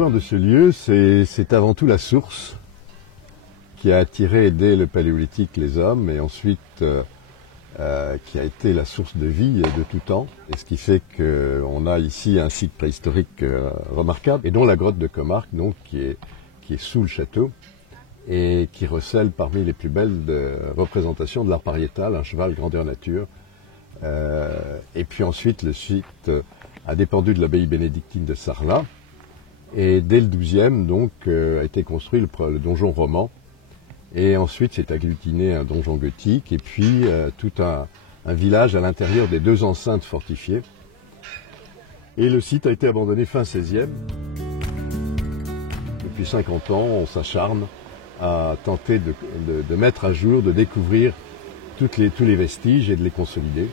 L'histoire de ce lieu, c'est avant tout la source qui a attiré dès le Paléolithique les hommes et ensuite qui a été la source de vie de tout temps. Et ce qui fait qu'on a ici un site préhistorique remarquable et dont la grotte de Comarque, donc, qui est sous le château et qui recèle parmi les plus belles représentations de l'art pariétal, un cheval grandeur nature. Et puis ensuite, le site a dépendu de l'abbaye bénédictine de Sarlat. Et dès le XIIe, donc, a été construit le donjon roman. Et ensuite, s'est agglutiné un donjon gothique et puis tout un village à l'intérieur des deux enceintes fortifiées. Et le site a été abandonné fin XVIe. Depuis 50 ans, on s'acharne à tenter de mettre à jour, de découvrir tous les vestiges et de les consolider.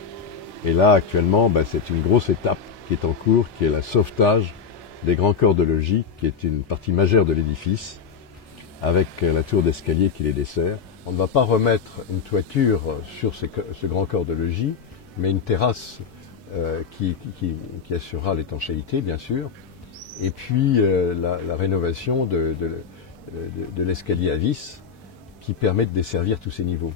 Et là, actuellement, c'est une grosse étape qui est en cours, qui est le sauvetage des grands corps de logis, qui est une partie majeure de l'édifice, avec la tour d'escalier qui les dessert. On ne va pas remettre une toiture sur ce grand corps de logis, mais une terrasse qui assurera l'étanchéité, bien sûr, et puis la rénovation de l'escalier à vis qui permet de desservir tous ces niveaux.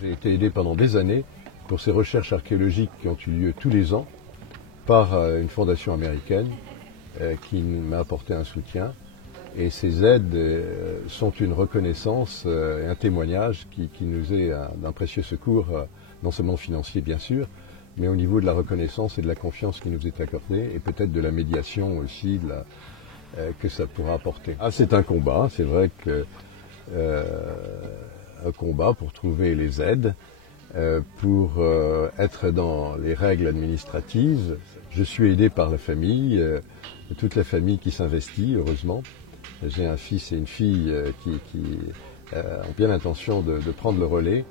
J'ai été aidé pendant des années pour ces recherches archéologiques qui ont eu lieu tous les ans par une fondation américaine qui m'a apporté un soutien. Et ces aides sont une reconnaissance et un témoignage qui nous est d'un précieux secours, non seulement financier bien sûr, mais au niveau de la reconnaissance et de la confiance qui nous est accordée et peut-être de la médiation aussi que ça pourra apporter. C'est un combat, c'est vrai que un combat pour trouver les aides, pour être dans les règles administratives. Je suis aidé par la famille, toute la famille qui s'investit, heureusement. J'ai un fils et une fille qui ont bien l'intention de prendre le relais.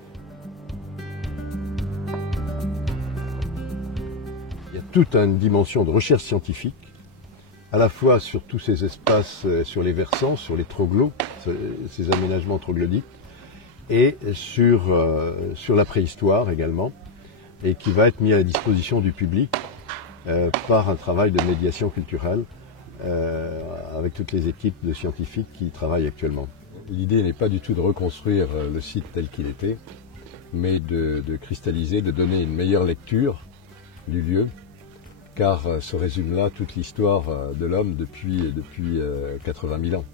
Il y a toute une dimension de recherche scientifique, à la fois sur tous ces espaces, sur les versants, sur les troglots, ces aménagements troglodytes, et sur la préhistoire également, et qui va être mis à la disposition du public par un travail de médiation culturelle avec toutes les équipes de scientifiques qui y travaillent actuellement. L'idée n'est pas du tout de reconstruire le site tel qu'il était, mais de cristalliser, de donner une meilleure lecture du lieu, car se résume là toute l'histoire de l'homme depuis 80 000 ans.